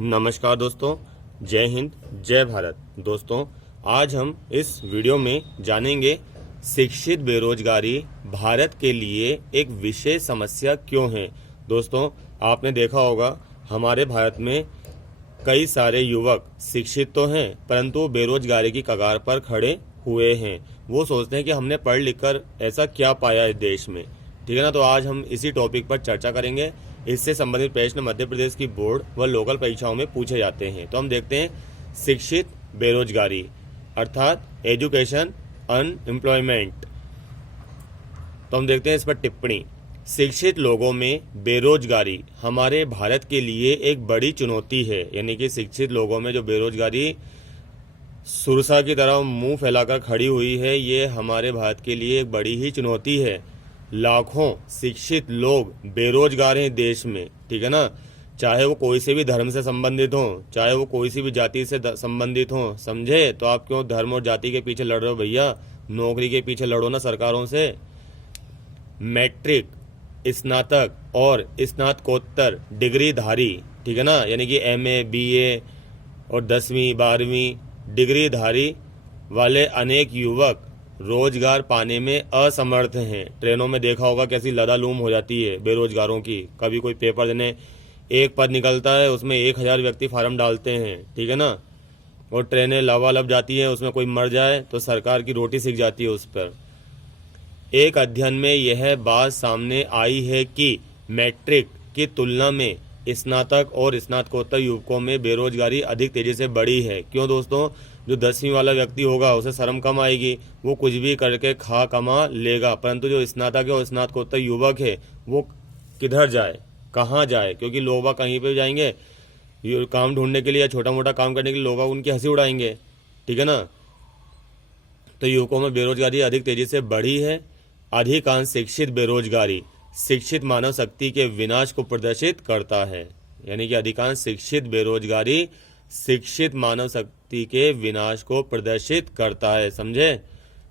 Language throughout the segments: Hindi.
नमस्कार दोस्तों, जय हिंद, जय भारत। दोस्तों, आज हम इस वीडियो में जानेंगे शिक्षित बेरोजगारी भारत के लिए एक विशेष समस्या क्यों है। दोस्तों, आपने देखा होगा हमारे भारत में कई सारे युवक शिक्षित तो हैं परंतु बेरोजगारी की कगार पर खड़े हुए हैं। वो सोचते हैं कि हमने पढ़ लिख कर ऐसा क्या पाया इस देश में, ठीक है ना। तो आज हम इसी टॉपिक पर चर्चा करेंगे। इससे संबंधित प्रश्न मध्य प्रदेश की बोर्ड व लोकल परीक्षाओं में पूछे जाते हैं। तो हम देखते हैं शिक्षित बेरोजगारी अर्थात एजुकेशन अनएम्प्लॉयमेंट। तो हम देखते हैं इस पर टिप्पणी। शिक्षित लोगों में बेरोजगारी हमारे भारत के लिए एक बड़ी चुनौती है। यानी कि शिक्षित लोगों में जो बेरोजगारी सुरसा की तरह मुंह फैलाकर खड़ी हुई है, ये हमारे भारत के लिए एक बड़ी ही चुनौती है। लाखों शिक्षित लोग बेरोजगार हैं देश में, ठीक है ना। चाहे वो कोई से भी धर्म से संबंधित हो, चाहे वो कोई सी भी जाति से संबंधित हो, समझे। तो आप क्यों धर्म और जाति के पीछे लड़ रहे हो भैया, नौकरी के पीछे लड़ो ना सरकारों से। मैट्रिक, स्नातक और स्नातकोत्तर डिग्रीधारी, ठीक है ना, यानी कि एमए, बीए और 10वीं 12वीं डिग्रीधारी वाले अनेक युवक रोजगार पाने में असमर्थ हैं। ट्रेनों में देखा होगा कैसी लदालूम हो जाती है बेरोजगारों की। कभी कोई पेपर देने एक पद निकलता है, उसमें 1000 व्यक्ति फार्म डालते हैं, ठीक है ना। और ट्रेनें लबालब जाती हैं, उसमें कोई मर जाए तो सरकार की रोटी सिक जाती है उस पर। एक अध्ययन में यह बात सामने आई है कि मैट्रिक की तुलना में स्नातक और स्नातकोत्तर युवकों में बेरोजगारी अधिक तेजी से बढ़ी है। क्यों दोस्तों? जो 10वीं वाला व्यक्ति होगा उसे शर्म कम आएगी, वो कुछ भी करके खा कमा लेगा। परंतु जो स्नातक है और स्नातकोत्तर युवक है वो किधर जाए, कहाँ जाए? क्योंकि लोग कहीं पे जाएंगे काम ढूंढने के लिए या छोटा मोटा काम करने के लिए, लोग उनकी हंसी उड़ाएंगे, ठीक है ना। तो युवकों में बेरोजगारी अधिक तेजी से बढ़ी है। अधिकांश शिक्षित बेरोजगारी शिक्षित मानव शक्ति के विनाश को प्रदर्शित करता है। यानी कि अधिकांश शिक्षित बेरोजगारी शिक्षित मानव शक्ति के विनाश को प्रदर्शित करता है, समझे।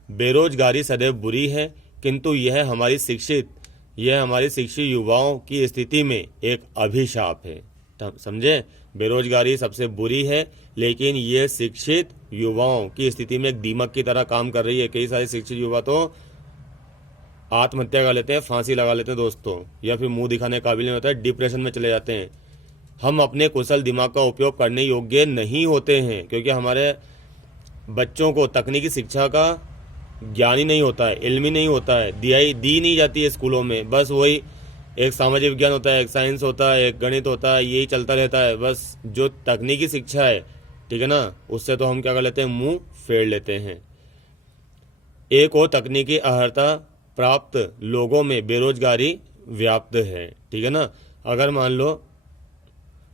बेरोजगारी सदैव बुरी है, किंतु यह हमारी शिक्षित युवाओं की स्थिति में एक अभिशाप है, समझे। बेरोजगारी सबसे बुरी है, लेकिन यह शिक्षित युवाओं की स्थिति में एक दीमक की तरह काम कर रही है। कई सारे शिक्षित युवा तो आत्महत्या कर लेते हैं, फांसी लगा लेते हैं दोस्तों, या फिर मुंह दिखाने काबिल नहीं होता है, डिप्रेशन में चले जाते हैं। हम अपने कुशल दिमाग का उपयोग करने योग्य नहीं होते हैं, क्योंकि हमारे बच्चों को तकनीकी शिक्षा का ज्ञान ही नहीं होता है, इल्म ही नहीं होता है, दी नहीं जाती है स्कूलों में। बस वही एक सामाजिक विज्ञान होता है, एक साइंस होता है, एक गणित होता है, यही चलता रहता है। बस जो तकनीकी शिक्षा है, ठीक है ना, उससे तो हम क्या कर लेते हैं, मुंह फेर लेते हैं। एक और तकनीकी अर्हता प्राप्त लोगों में बेरोजगारी व्याप्त है, ठीक है ना। अगर मान लो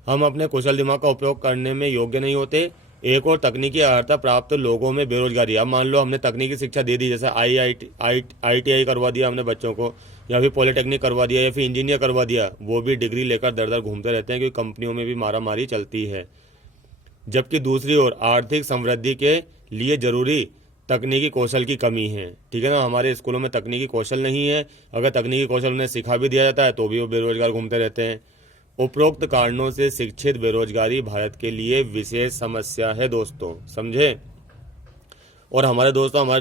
हम अपने कुशल दिमाग का उपयोग करने में योग्य नहीं होते, एक और तकनीकी अर्हता प्राप्त लोगों में बेरोजगारी। अब मान लो हमने तकनीकी शिक्षा दे दी, जैसे IITI करवा दिया हमने बच्चों को, या फिर पॉलिटेक्निक करवा दिया, या फिर इंजीनियर करवा दिया। वो भी डिग्री लेकर दर दर घूमते रहते हैं, क्योंकि कंपनियों में भी मारामारी चलती है। जबकि दूसरी ओर आर्थिक समृद्धि के लिए जरूरी तकनीकी कौशल की कमी है, ठीक है ना। हमारे स्कूलों में तकनीकी कौशल नहीं है। अगर तकनीकी कौशल उन्हें सिखा भी दिया जाता है तो भी वो बेरोजगार घूमते रहते हैं। उपरोक्त कारणों से शिक्षित बेरोजगारी भारत के लिए विशेष समस्या है दोस्तों, समझे। और हमारे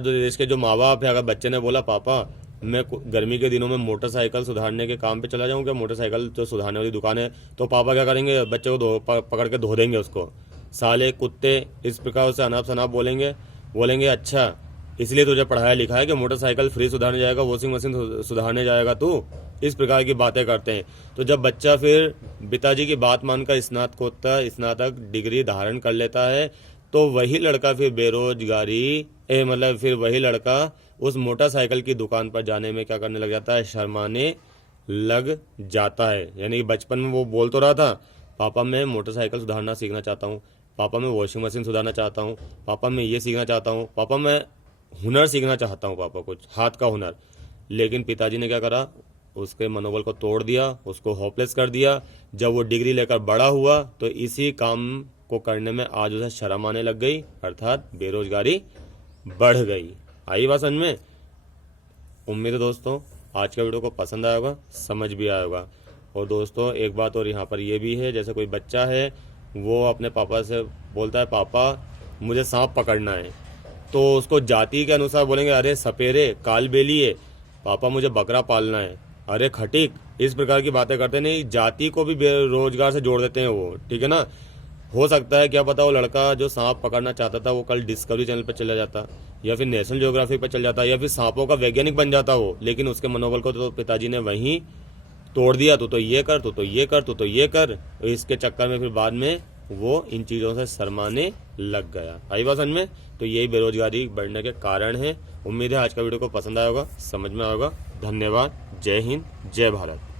देश के जो माँ बाप है, अगर बच्चे ने बोला पापा मैं गर्मी के दिनों में मोटरसाइकिल सुधारने के काम पे चला जाऊँ क्या, मोटरसाइकिल जो सुधारने वाली दुकान है, तो पापा क्या करेंगे, बच्चे को पकड़ के धो देंगे उसको। साले कुत्ते, इस प्रकार से अनाप शनाप बोलेंगे अच्छा इसलिए तुझे पढ़ाया लिखा है कि मोटरसाइकिल फ्री सुधारने जाएगा, वॉशिंग मशीन सुधारने जाएगा तू, इस प्रकार की बातें करते हैं। तो जब बच्चा फिर पिताजी की बात मानकर स्नातक डिग्री धारण कर लेता है, तो वही लड़का फिर फिर वही लड़का उस मोटरसाइकिल की दुकान पर जाने में क्या करने लग जाता है, शर्माने लग जाता है। यानी कि बचपन में वो बोल तो रहा था पापा मैं मोटरसाइकिल सुधारना सीखना चाहता हूँ, पापा मैं वॉशिंग मशीन सुधारना चाहता हूँ, पापा मैं ये सीखना चाहता हूँ, पापा मैं हुनर सीखना चाहता हूँ, पापा कुछ हाथ का हुनर। लेकिन पिताजी ने क्या करा, उसके मनोबल को तोड़ दिया, उसको होपलेस कर दिया। जब वो डिग्री लेकर बड़ा हुआ तो इसी काम को करने में आज उसे शर्म आने लग गई, अर्थात बेरोजगारी बढ़ गई। आई बात समझ में? उम्मीद है दोस्तों आज का वीडियो को पसंद आया होगा, समझ भी आया होगा। और दोस्तों एक बात और यहाँ पर ये भी है, जैसे कोई बच्चा है वो अपने पापा से बोलता है, पापा मुझे सांप पकड़ना है। तो उसको जाति के अनुसार बोलेंगे, अरे सपेरे, कालबेलिए, पापा मुझे बकरा पालना है, अरे खटीक, इस प्रकार की बातें करते नहीं, जाति को भी बेरोजगार से जोड़ देते हैं वो, ठीक है ना। हो सकता है क्या पता वो लड़का जो सांप पकड़ना चाहता था वो कल डिस्कवरी चैनल पर चला जाता, या फिर नेशनल ज्योग्राफिक पर चल जाता, या फिर सांपों का वैज्ञानिक बन जाता वो, लेकिन उसके मनोबल को तो पिताजी ने वहीं तोड़ दिया। तो ये कर, तो ये कर, तो ये कर, इसके चक्कर में फिर बाद में वो इन चीज़ों से शर्माने लग गया। आई बात समझ में। तो यही बेरोजगारी बढ़ने के कारण है। उम्मीद है आज का वीडियो को पसंद आया होगा, समझ में आएगा। धन्यवाद। जय हिंद, जय भारत।